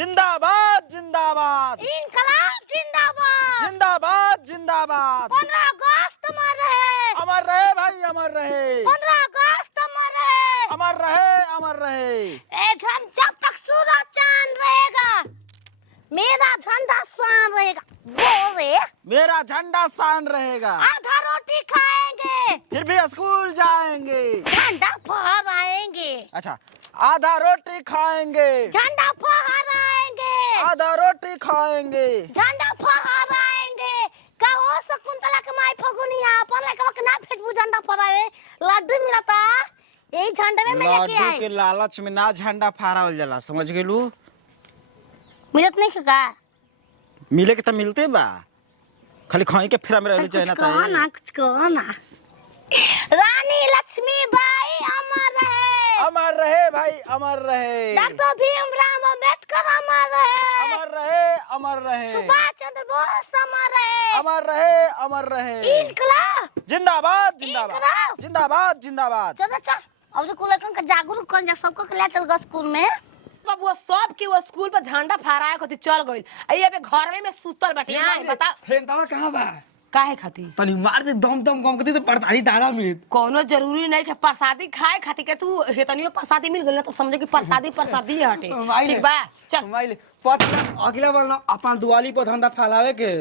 जिंदाबाद जिंदाबाद इनकलाब जिंदाबाद जिंदाबाद जिंदाबाद 15 अगस्त अमर रहे भाई अमर रहे 15 अगस्त अमर रहे हम जब तक सूरज चांद रहेगा मेरा झंडा शान रहेगा। बोले मेरा झंडा शान रहेगा। आधा रोटी खाएंगे फिर भी स्कूल जाएंगे। झंडा फहराएंगे। अच्छा, आधा रोटी खाएंगे झंडा फहराएंगे। आधा रोटी खाएंगे झंडा फहराएंगे। कहो शकुंतला के माई फगुनिया अपन लेके के ना फेंकबू झंडा फहराए लड्डू मिलता यही झंडे में लेके लड्डू आए। के लालच में ना झंडा फहरावल जाला, समझ गेलू? मिलत नहीं का मिले के तो मिलते बा, खाली खाई के फेरा में रहले चाहिए ना। कुछ कहो ना। रानी लक्ष्मीबाई अमर रहे। अमर रहे भाई अमर रहे। डॉक्टर भीमराव अम्बेडकर अमर रहे। अमर रहे अमर रहे। सुभाष चंद्र बोस अमर रहे। अमर रहे अमर रहे। इनकलाब जिंदाबाद जिंदाबाद इनकलाब। जिंदाबाद जिंदाबाद। चल चल अब जो कुलकन का जागरूक कर जा सबको ले चल गो स्कूल में। बाबू वो सब के वो स्कूल पर झंडा फहराए खातिर चल गइल। अइए बे घर में सुतल बाटे। हां बता फेंतावा कहां बा? काहे खातिर? तनी मार दे दम दम गम के तो पड़तारी दादा मिलत। कोनो जरूरी नहीं कि प्रसादी खाए खातिर के तू हेतनियो प्रसादी मिल गइल तो समझे कि प्रसादी प्रसादी हटे। ठीक बा चल। माइले पटना अगला बार ना अपन दिवाली पर झंडा फहरावे के।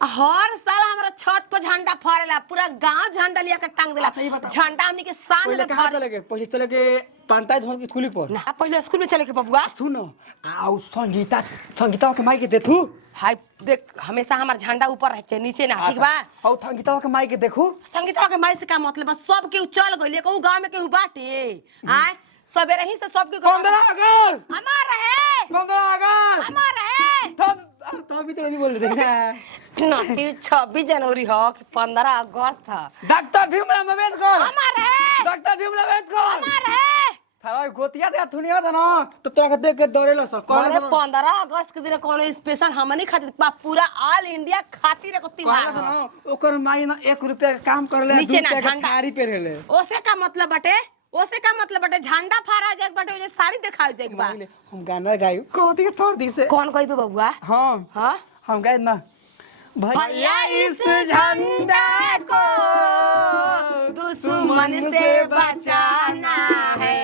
हर साल हमरा छत पर झंडा फहरेला, पूरा गांव झंडा लिया के टांग देला। झंडा हमनी के शान पहले में कहां फहरे। चले के? पहले चले के पंचायत भवन की स्कूल पर। ना पहले स्कूल में चले के बबुआ। सुनो आओ संगीता के माई के देखू। हाय देख हमेशा हमार झंडा ऊपर रहे चाहिए नीचे ना। ठीक बा? आओ संगीता के माई के देखू। संगीता के माई से का मतलब बस सब के चल गइले कहू गांव में केहू बाटे। आय सबे रही से सब के 15 अगस्त अमर रहे 15 अगस्त अमर रहे। तब भी तो नहीं बोल रहे हैं। नहीं 26 जनवरी हो कि 15 अगस्त है। डॉक्टर भीमराव अम्बेडकर अमर रहे डॉक्टर भीमराव अम्बेडकर अमर रहे। थारा गोतिया दे थुनिया था ना तो तोरा के देख के दौड़ेला सब। कौन 15 अगस्त के दिन कोनो स्पेशल हमनी खातिर पूरा ऑल इंडिया खातिर को त्योहार है। ओकर माई ना 1 रुपया का काम करले नीचे ना झंडा थारी पे रहले। ओसे का मतलब बटे झंडा फहरा जाए बटे जे साड़ी दिखावे जाए बा। हम गाना गाई कोती के थोड़ दी से। कौन कोई पे बबुआ? हां हां हम गाए ना भैया इस झंडा को दुश्मन से बचाना है।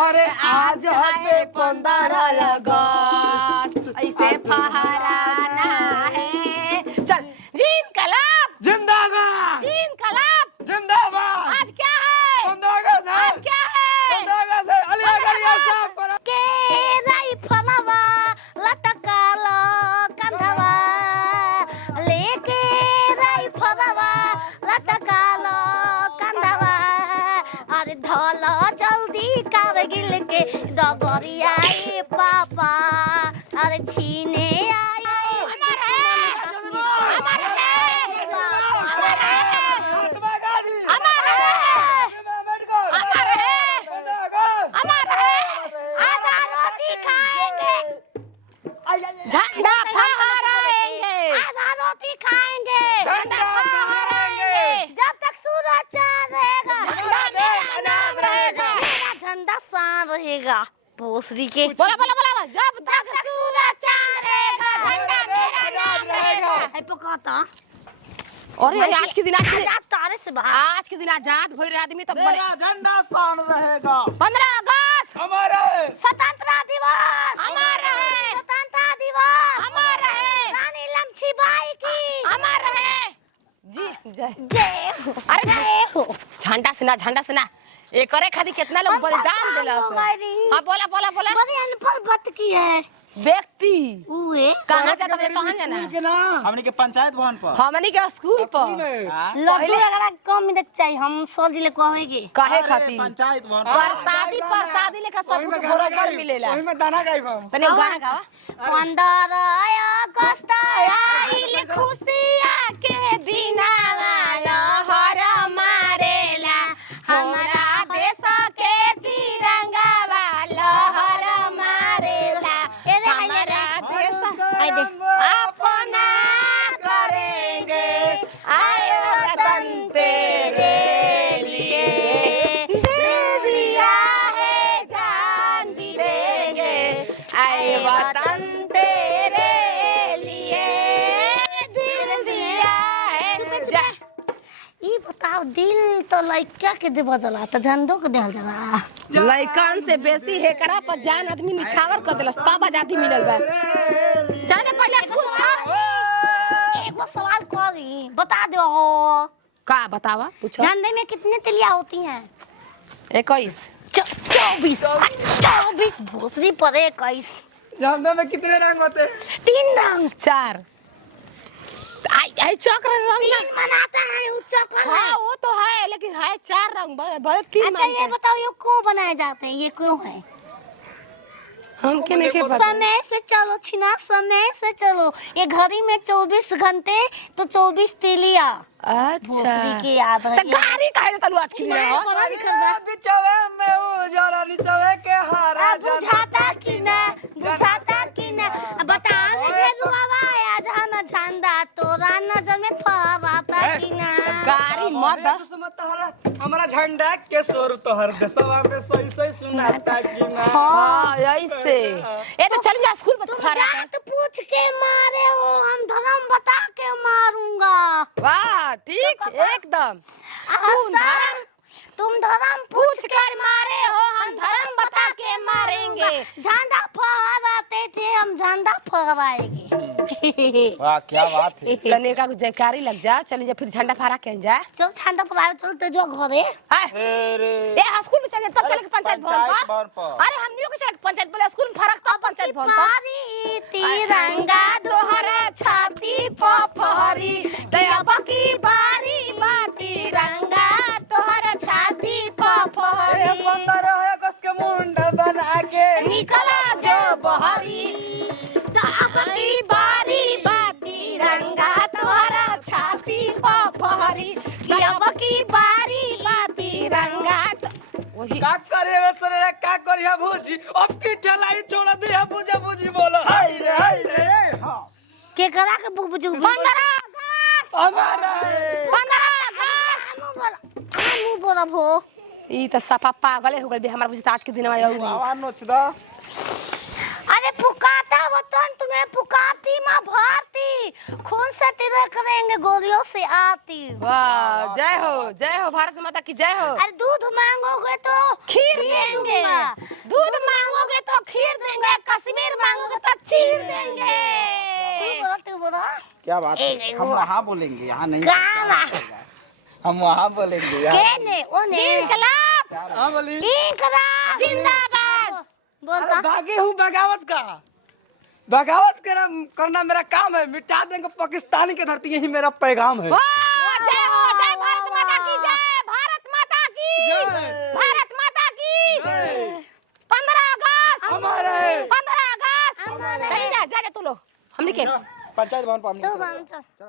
अरे आज है 15 अगस्त ऐसे फहराना है। चल जिंकलाब जिंदाबाद जिंकलाब। जिंदाबाद। आज क्या है? 15 अगस्त है। आज क्या है? 15 अगस्त है। अली साहब करो के राइफलवा लटकालो कंधवा लेके राइफलवा लटकालो कंधवा। अरे धोलो जल्दी कारगिल के डबरिया पापा अरे छीने आई। अमर है अमर है अमर है महात्मा गांधी अमर है अम्बेडकर अमर है 15 अगस्त अमर है। आधा रोटी खाएंगे झंडा फहराएंगे आधा रोटी खाएंगे झंडा फहराएंगे जब तक सूरज चांद रहेगा झंडा मेरा नाम रहेगा। मेरा झंडा शान रहेगा। भोसरी के बोला बोला बोला जब तक सूरज चांद रहेगा झंडा मेरा नाम रहेगा। है पकाता अरे अरे आज के दिन तारे से बाहर आज के दिन आजाद भइल आदमी तो बने। मेरा झंडा शान रहेगा। 15 अगस्त हमारे स्वतंत्रता दिवस अमर रहे स्वतंत्रता दिवस अमर रहे रानी लक्ष्मीबाई की अमर रहे। जी जय जय हो। अरे जय हो। झंडा सेना एकरे खातिर कितना लोग बलिदान देला। हां बोला बोला बोला बड़ी अनपढ़ बात की है व्यक्ति उए कहां जाता है कहां जाना के ना हमनी के पंचायत भवन पर। हमनी के स्कूल पर हाँ? लड्डू अगर कम मिनट चाहिए हम सोच ले कहेंगे काहे अरे, खातिर? पंचायत भवन पर। प्रसादी लेकर सबको बरोबर मिलेला। ओही में दाना गाई बा। तने गाना गावा। 15 अगस्त आइल खुशिया के दिनावा लहर मारेला हमरा देश के तिरंगावा लहर मारेला हमरा देश अपना करेंगे आयो गणतंत्र के लिए दे दिया है जान भी देंगे आए वतन तेरे लिए दिल दिया है जा। ई बताओ दिल तो लइका के दे बजला त झंडो के देहल जला। लइकन से बेसी हेकरा पर जान आदमी निछावर कर देलस तब आजादी मिलल बा। चल दे पहले स्कूल एगो सवाल करी बता दो। का बतावा पूछो। झंडे में कितनी तिलियां होती हैं? 21 24 भोसरी पर 21। झंडे में कितने रंग होते हैं? 3 रंग। 4 आई चक्र रंग ना 3 मनाता है उ चक्र। हाँ वो तो है लेकिन है 4 रंग बहुत 3 अच्छा ये बताओ ये क्यों बनाए जाते हैं? ये क्यों है? हमके नहीं के पता। समय से चलो छिना समय से चलो। ये घड़ी में 24 घंटे तो 24 तिलिया। अच्छा भोसरी के याद है। तो गाड़ी काहे तलु आज की रहो। बिचवे में उजरा निचवे के हारा बुझाता कि ना बुझाता कि ना बताओ भेजुआवा आज हम झंडा तोरा नजर में फहराता कि ना। गाड़ी मत हमारा झंडा के सोर तोहर देशवा में सही सही सुनाता कि ना। हां ऐसे ए तो चल जा स्कूल में तुम खड़ा जात पूछ के मारे हो हम धर्म बता के मारूंगा। वाह ठीक एकदम तुम धर्म पूछ कर मारे हो हम धर्म बता के मारेंगे। झंडा फहराते थे हम झंडा फहराएंगे। वाह क्या बात है। तने का जयकारी लग जा चल जा फिर झंडा फहरा के जा। चल झंडा फहराए चलते जो घरे। ए स्कूल में चले तब चले के पंचायत भवन पर। अरे हमनियो के चले पंचायत बोले स्कूल में फरक तब पंचायत भवन पर। तिरंगा दोहरा छाती प फहरी दयाबा की बारी बा तिरंगा तोहरा छाती प फहरी 15 अगस्त के मुंडा बना के निकला जो बहरी की बारी बा तिरंगा तोहरा छाती प फहरी दयाबा की बारी बा तिरंगा वही का करे वे सरे का करिया भूजी अब की ठलाई छोड़ दे है बुझा बुझी बोलो हाय रे हां के करा के बुझू 15 हमारा है 15 अगस्त हमू बोला भो। ई त सफा पागल हो गइल बे हमरा बुझे आज के दिन आया हूं। आवाज नोच दा। अरे पुकारता वतन तुम्हें पुकारती माँ भारती खून से तिलक करेंगे गोलियों से आती। वाह जय हो भारत माता की जय हो। अरे दूध मांगोगे तो खीर देंगे दूध मांगोगे तो खीर देंगे कश्मीर मांगोगे तो चीर देंगे। तू बोला क्या बात ए, है। ए, हम वो- वहाँ बोलेंगे यहाँ नहीं। गाना हम वहां बोलेंगे यार। केने ओने इनकलाब हां बोली इंकलाब जिंदाबाद। बोलता भागे हूं बगावत का बगावत करना मेरा काम है। मिटा देंगे पाकिस्तानी की धरती यही मेरा पैगाम है। वाह जय हो जय भारत माता की जय भारत माता की जय। भारत माता की जय। 15 अगस्त हमारा है। 15 अगस्त हमारा चली जा तू लो हमने के पंचायत भवन पर चल चल